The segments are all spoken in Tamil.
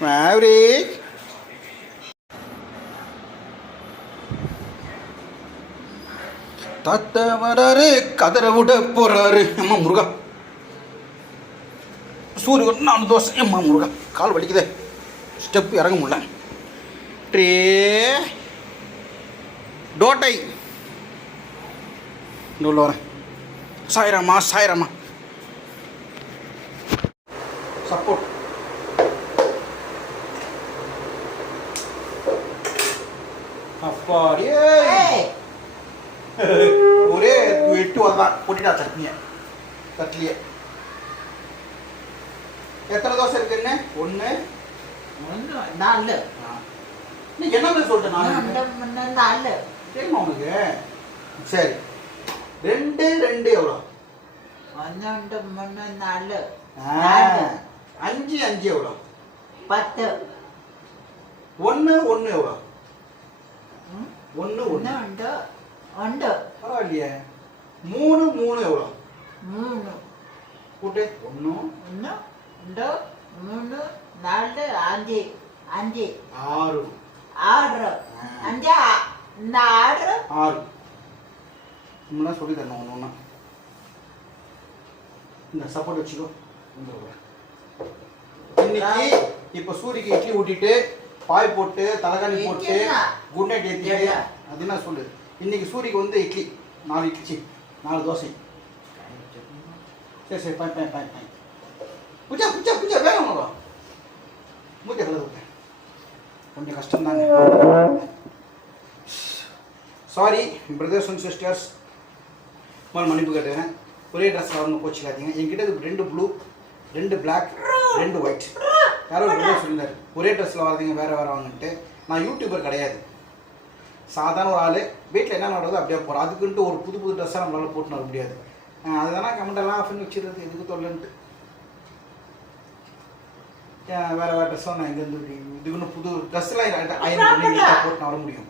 Maverick. தாத்தா வராரு கதரை விட போறாரு. அம்மா முருகா. சூரியன் நாலு தோசை. அம்மா முருகா. கால் வலிக்குதே. ஸ்டெப் இறங்க முடியல. ட்ரே. டோட்டை. உள்ள வரேன். சாயிராமா சாயிராமா சப்போர்ட். அப்பாடியே ஒரே எட்டு வரலாம் கொட்டிட்டா சட்னியை தட்லியே எத்தனை தோசை இருக்குன்னு ஒன்று ஒன்று நாலு நீ என்ன சொல்லிட்டேன் மூணு நாலு தெரியுமா உனக்கு சரி ரெண்டு ரெண்டு எவ்வளோ ஒன்று மூணு நாலு அஞ்சு அஞ்சு எவ்வளோ பத்து ஒன்று ஒன்று எவ்வளோ? ஒன்று ஒன்று உண்டு உண்டு பரவாயில்லையே. மூணு மூணு எவ்வளோ? மூணு. கூட்டு. ஒன்று ஒன்று உண்டு மூணு நாலு அஞ்சு. அஞ்சு. ஆறு. ஆறு. அஞ்சா? இந்த ஆறு. ஆறு. இன்னும் சொல்லி தரணும் ஒன்று ஒன்றா இந்த சப்போர்ட் வச்சுக்கோ. இன்னைக்கு இப்போ சூரியக்கு இட்லி ஊட்டிட்டு பாய் போட்டு தலைகாணி போட்டு? குட் நைட் இட்லியா? அது என்ன சொல்லு? இன்னைக்கு சூரியக்கு வந்து இட்லி நாலு இட்லி நாலு தோசை. சரி சரி பாய் பாய் பாய் பாய் பூஜா பூஜா பூஜா வேகம் மூச்சை கலந்து விட்டேன் கொஞ்சம் கஷ்டம்தாங்க சாரி பிரதர்ஸ் அண்ட் சிஸ்டர்ஸ் முதல்ல மன்னிப்பு கேட்டுக்கிறேன். ஒரே ட்ரெஸ்ஸில் வரணும் கோச்சிக்காதீங்க. என்கிட்ட ரெண்டு ப்ளூ ரெண்டு பிளாக் ரெண்டு ஒயிட் யாரோ ஒரு சொல்லியிருந்தாரு. ஒரே ட்ரெஸ்ஸில் வரதீங்க வேறு வேறு வாங்கன்ட்டு. நான் யூடியூபர் கிடையாது. சாதாரண ஒரு ஆள் வீட்டில் என்ன நடக்குதோ அப்படியே போகிறோம் அதுக்குன்ட்டு ஒரு புது புது ட்ரெஸ்ஸாக நம்மளால போட்டு வர முடியாது. அதுதானே கமெண்ட் எல்லாம் ஆஃப் பண்ணி வச்சிருக்கிறது எதுக்கு தொல்லன்ட்டு. வேறு வேறு ட்ரெஸ்ஸும் நான் இங்கேருந்து இதுக்குன்னு புது ட்ரெஸ்ஸெல்லாம் ஐயன் பண்ணி போட்டு வர முடியும்.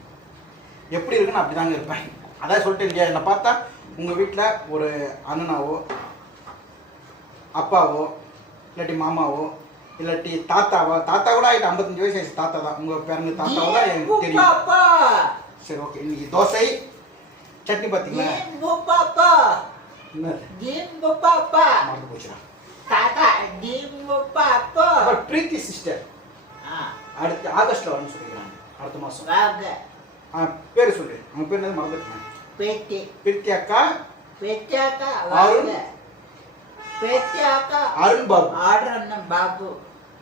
எப்படி இருக்குன்னு அப்படி தாங்க இருப்பேன். அதான் சொல்லிட்டு இல்லையா? என்னை பார்த்தா உங்கள் வீட்டில் ஒரு அண்ணனாவோ அப்பாவோ இல்லாட்டி மாமாவோ இல்லாட்டி தாத்தாவோ தாத்தா கூட ஆகிட்டு ஐம்பத்தஞ்சு வயசு ஆயிடுச்சு. தாத்தா தான். உங்கள் பேருங்க தாத்தாவோ தான் எனக்கு தெரியும். பாப்பா சரி ஓகே. இன்னைக்கு தோசை சட்னி பாப்பா? மறந்து போச்சுடா. தாத்தா பிரீத்தி சிஸ்டர். அடுத்து ஆகஸ்ட்டில் வரணும்னு சொல்லிக்கிறாங்க. அடுத்த ஆ பேர் சொல்லு. அவங்க பேர் என்னது? மறந்துட்டேன். பேத்தி. பிரீத்தி அக்கா பெச்சாக்கா அருண். வாங்க. பெச்சாக்கா அருண் பாபு. ஆடுறண்ண பாபு.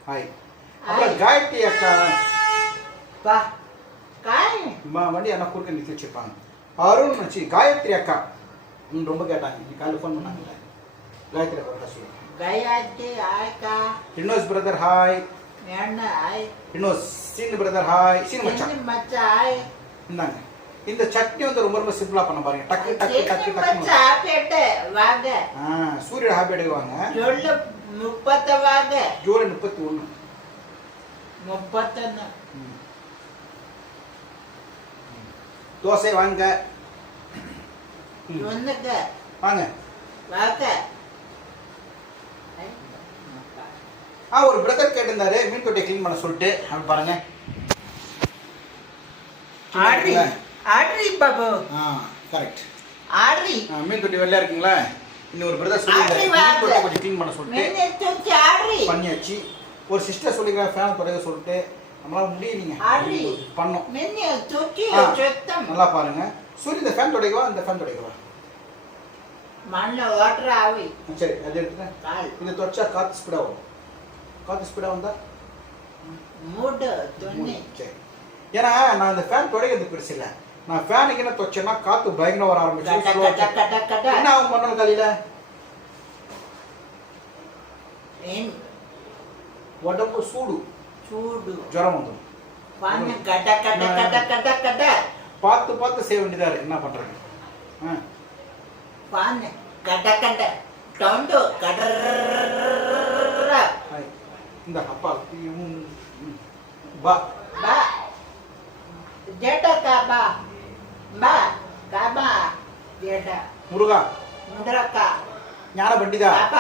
ஹாய் அப்புறம் காயத்ரி அக்கா. பா காய். ம- வண்டி என்ன குறுக்க நிறுத்தி வச்சிருப்பாங்க. அருண் வச்சு காயத்ரி அக்கா. ம் ரொம்ப கேட்டாங்க. இன்னைக்கு காலையில் ஃபோன் பண்ணாங்கல்ல. காயத்ரி அக்கா சொல்லு கயாச்சி ஆய்க்கா. ரினோஸ் பிரதர் ஹாய் என்ன ஆய். ரினோஸ் சீன் பிரதர் ஹாய் சீன் மச்சான். சின்ன மச்சா ஆய். இந்தாங்க. இந்த சட்னி வந்து ரொம்ப ரொம்ப சிம்பிளா பண்ண பாருங்க. டக்கு டக்கு டக்கு டக்கு மச்சா ஆப்பிட்டு வாங்க. ஆ சூரியன் ஹாப்பி எடுக்குவாங்க. சொல்லு முப்பத்த வாங்க. ஜூலை முப்பத்தி ஒன்று முப்பத்தொன்னு தோசை வாங்க. ஒண்ணுக்கு வாங்க. வாங்க. ஆ ஒரு பிரதர் கேட்டிருந்தாரு. மீன் தொட்டியை க்ளீன் பண்ண சொல்லிட்டு. அப்படி பாருங்க ஆடி ஆடி பாபு. ஆ கரெக்ட் ஆடி மீன் தொட்டி இருக்குங்களா? இன்னும் ஒரு பிரதர் சொல்லியிருந்தாரு. கொஞ்சம் க்ளீன் பண்ண சொல்லிட்டு பண்ணியாச்சு. ஒரு சிஸ்டர் சொல்லிக்கிறேன் ஃபேன் தொடங்க சொல்லிட்டு. நம்மளால முடியலைங்க. பண்ணோம். நல்லா பாருங்க. சூரிய இந்த ஃபேன் துடைக்கவா? இந்த ஃபேன் துடைக்கவா? மண்ணை ஓட்டுற ஆவி. சரி அது எடுத்துட்டேன். கால். இது தொடச்சா காற்று ஸ்பீடாக வரும் காற்று ஸ்பீடாக வந்தா மூடு சரி. ஏன்னா நான் இந்த ஃபேன் துடைக்கிறது பெருசு இல்லை. நான் ஃபேனுக்கு என்ன தொச்சேன்னா காற்று பயங்கரம் வர ஆரம்பிச்சு. என்ன ஆகும் பண்ணணும் காலையில்? ஏன்? உடம்பு சூடு. சூடு. ஜுரம் வந்துடும் பார்த்து பார்த்து செய்ய வேண்டியதா இருக்கு. என்ன பண்றது. இந்த அப்பா. பா. பா. ஜெட்ட காபா ப கப வேட முருகா முண்டரக்கா ஞான பண்டிதா கப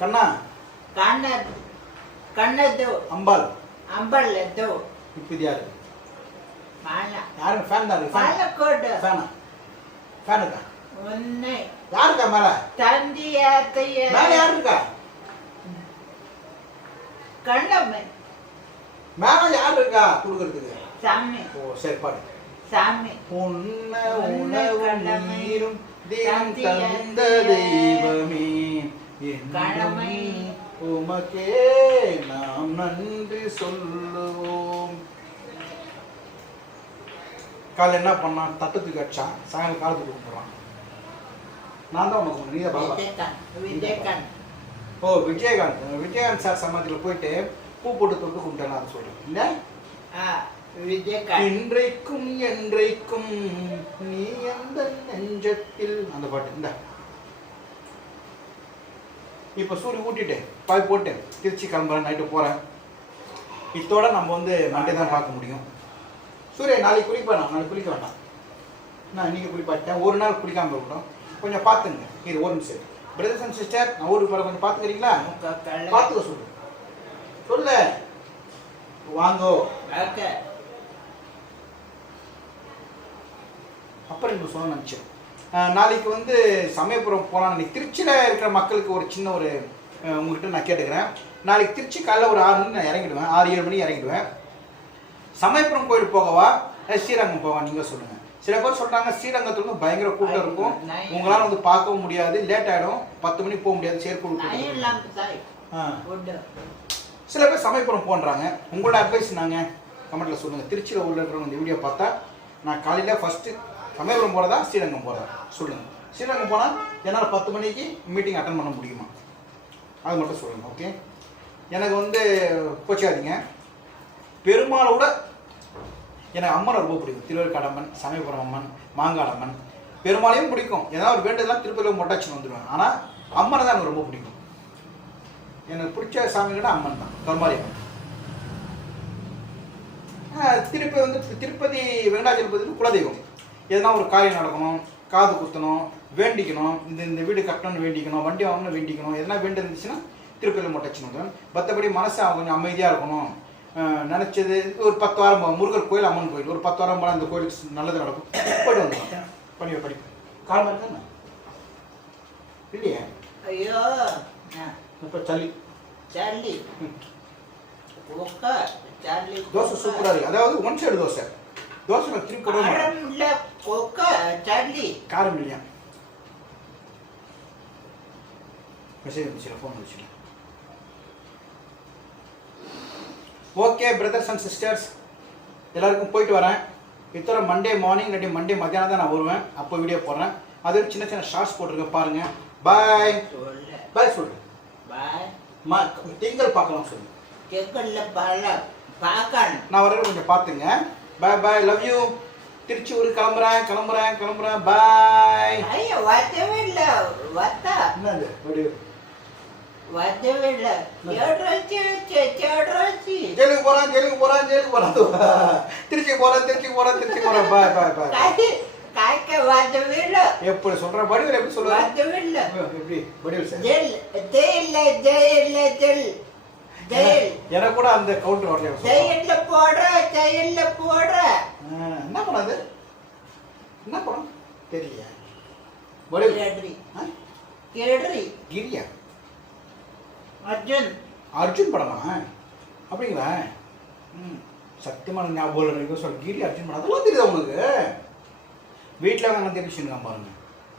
கண்ணா கண்ண கண்ணது அம்பாள் அம்பாள் லெத்து இப்படி யாரு மாலா யாரும் ஃபேன் தான் மாலா கோடு ஃபேனா ஃபேனுக்கா ஒன்னே யாருக்கா மேல தந்தியாத்தைய மேல யாரு இருக்கா கண்ணம்மை மேல யாரு இருக்கா குடுக்கறதுக்கு சாமி ஓ சரி பாடு சாமி உணவும் கடமை, நீரும் தந்தி தெய்வமே. கடமை. உமக்கே நாம் நன்றி சொல்லுவோம். காலைல என்ன பண்ணான் தட்டத்துக்கு அடிச்சான் சாயங்காலம் காலத்துக்கு கொடுத்துறான் நான் தான் உனக்கு நீ தான் ஓ விஜயகாந்த். விஜயகாந்த் சார் சமாதியில் போயிட்டு பூ போட்டு தொட்டு கும்பிட்டேன் அதை சொல்றேன் இல்லை இன்றைக்கும் என்றைக்கும் நீ அந்த நெஞ்சத்தில் அந்த பாட்டு இந்த. இப்போ சூரிய ஊட்டிட்டேன் பாய் போட்டேன் திருச்சி கிளம்புறேன் நைட்டு போகிறேன் இத்தோட நம்ம வந்து மண்டே தான் பார்க்க முடியும். சூரிய நாளைக்கு குளிப்பா நான் நாளைக்கு குளிக்க வேண்டாம் நான் இன்னைக்கு குளிப்பாட்டேன் ஒரு நாள் குளிக்காம இருக்கட்டும். கொஞ்சம் பார்த்துங்க. இது ஒரு நிமிஷம். பிரதர்ஸ் அண்ட் சிஸ்டர் நான் ஊருக்கு போகிற கொஞ்சம் பார்த்துக்கிறீங்களா? பார்த்துக்க சொல்லு. சொல்லு. வாங்கோ. அப்புறம் எனக்கு சொல்ல நினச்சேன். நாளைக்கு வந்து சமயபுரம் போகலாம் இன்னைக்கு திருச்சியில் இருக்கிற மக்களுக்கு ஒரு சின்ன ஒரு உங்ககிட்ட நான் கேட்டுக்கிறேன். நாளைக்கு திருச்சி காலைல ஒரு ஆறு மணி நான் இறங்கிடுவேன். ஆறு ஏழு மணி இறங்கிடுவேன். சமயபுரம் கோயில் போகவா? ஸ்ரீரங்கம் போவா நீங்கள் சொல்லுங்கள் சில பேர் சொல்கிறாங்க ஸ்ரீரங்கத்துல வந்து பயங்கர கூட்டம் இருக்கும். உங்களால் வந்து பார்க்கவும் முடியாது. லேட் ஆகிடும் பத்து மணிக்கு போக முடியாது. சேர்க்கூட சில பேர் சமயபுரம் போன்றாங்க. உங்களோட அட்வைஸ் நாங்க கமெண்ட்ல சொல்லுங்க. திருச்சியில் உள்ள இருக்கிறவங்க இந்த வீடியோ பார்த்தா நான் காலையில் ஃபர்ஸ்ட் சமயபுரம் போகிறதா ஸ்ரீரங்கம் போகிறதா சொல்லுங்கள் ஸ்ரீரங்கம் போனால் என்னால் பத்து மணிக்கு மீட்டிங் அட்டன் பண்ண முடியுமா? அது மட்டும் சொல்லுங்கள் ஓகே எனக்கு வந்து போச்சாதீங்க பெருமாளோட எனக்கு அம்மனை ரொம்ப பிடிக்கும். திருவேற்காடம்மன் சமயபுரம் அம்மன் மாங்காடம்மன் பெருமாளையும் பிடிக்கும். ஏதாவது ஒரு வேண்டதெல்லாம் திருப்பதியில் மொட்டாச்சு வந்துடுவேன் ஆனால் அம்மனை தான் எனக்கு ரொம்ப பிடிக்கும். எனக்கு பிடிச்ச சாமி அம்மன் தான் கருமாரி அம்மன். திருப்பதி வந்து திருப்பதி வெங்கடாச்சலபதி குலதெய்வம். எதனா ஒரு காரியம் நடக்கணும் காது குத்தணும் வேண்டிக்கணும் இந்த இந்த வீடு கட்டணும்னு வேண்டிக்கணும் வண்டி வாங்கணும்னு வேண்டிக்கணும் எதனா வேண்டி இருந்துச்சுன்னா திருப்பதியில் மொட்டச்சினோம் மற்றபடி மனசு அவங்க கொஞ்சம் அமைதியாக இருக்கணும். நினைச்சது ஒரு பத்து வாரம். முருகர் கோயில் அம்மன் கோயில் ஒரு பத்து வாரம் போனால் அந்த கோயிலுக்கு நல்லது நடக்கும். போயிட்டு வந்துடும் பண்ணி படி கால் இருக்காண்ணா இல்லையே? ஐயோ. இப்போ சளி. சார்லி தோசை சூப்பராக இருக்கு. அதாவது ஒன் சைடு தோசை. தோசை மாட்டேன் காரம் இல்ல கொக்க சார்லி காரம் இல்லையா? மெசேஜ் வந்துச்சு ஃபோன் வந்துச்சு ஓகே பிரதர்ஸ் அண்ட் சிஸ்டர்ஸ் எல்லாருக்கும் போயிட்டு வரேன். இத்தனை மண்டே மார்னிங் இல்லாட்டி மண்டே மத்தியானம் தான் நான் வருவேன். அப்போ வீடியோ போடுறேன். அது சின்ன சின்ன ஷார்ட்ஸ் போட்டிருக்கேன் பாருங்க. பாய் பாய் சொல்லு. பாய் மா திங்கள் பார்க்கலாம் சொல்லு. செக்கல்ல பல பார்க்கணும். நான் வர கொஞ்சம் பார்த்துங்க. Bye bye love you Trichy ஊர் கிளம்புறேன் கிளம்புறேன் கிளம்புறேன். பாய் ஐயோ வரவே இல்ல. வத்தா என்னது? வடிவு வரவே இல்ல. சேட்ராச்சி சேட்ராச்சி ஜெயிலுக்கு போறான் ஜெயிலுக்கு போறான் ஜெயிலுக்கு போறான். திருச்சி போறான் திருச்சி போறான் திருச்சி போறான். பாய் பாய் பாய் காய் காய்க்க வரவே இல்ல. எப்படி சொல்ற? வடிவில் எப்படி சொல்லுவாரு? வரவே இல்ல. எப்படி? வடிவில் ஜெயில ஜெயில ஜெல் ஜெயில். எனக்கு கூட அந்த கவுண்டர் வரல ஜெயில போடுற ஜெயில போடுற. என்ன படம் அது? என்ன படம்? தெரியல ஆ? கேடுறி கிரியா? அர்ஜுன். அர்ஜுன் படமா? அப்படிங்களா? ம் சத்தியமான ஞாபகம் இல்லை சொல்ல. கிரி அர்ஜுன் படம் அதெல்லாம் தெரியுதா உனக்கு வீட்டில் தெரியும் விஷயம் பாருங்க.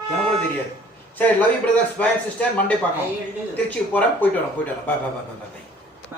எனக்கு கூட தெரியாது. சரி love you brothers bye sister Monday பார்க்கலாம். திருச்சிக்கு போகிறேன் போயிட்டு வரேன் போயிட்டு வரேன். பாய் பாய் பாய் பாய் பாய்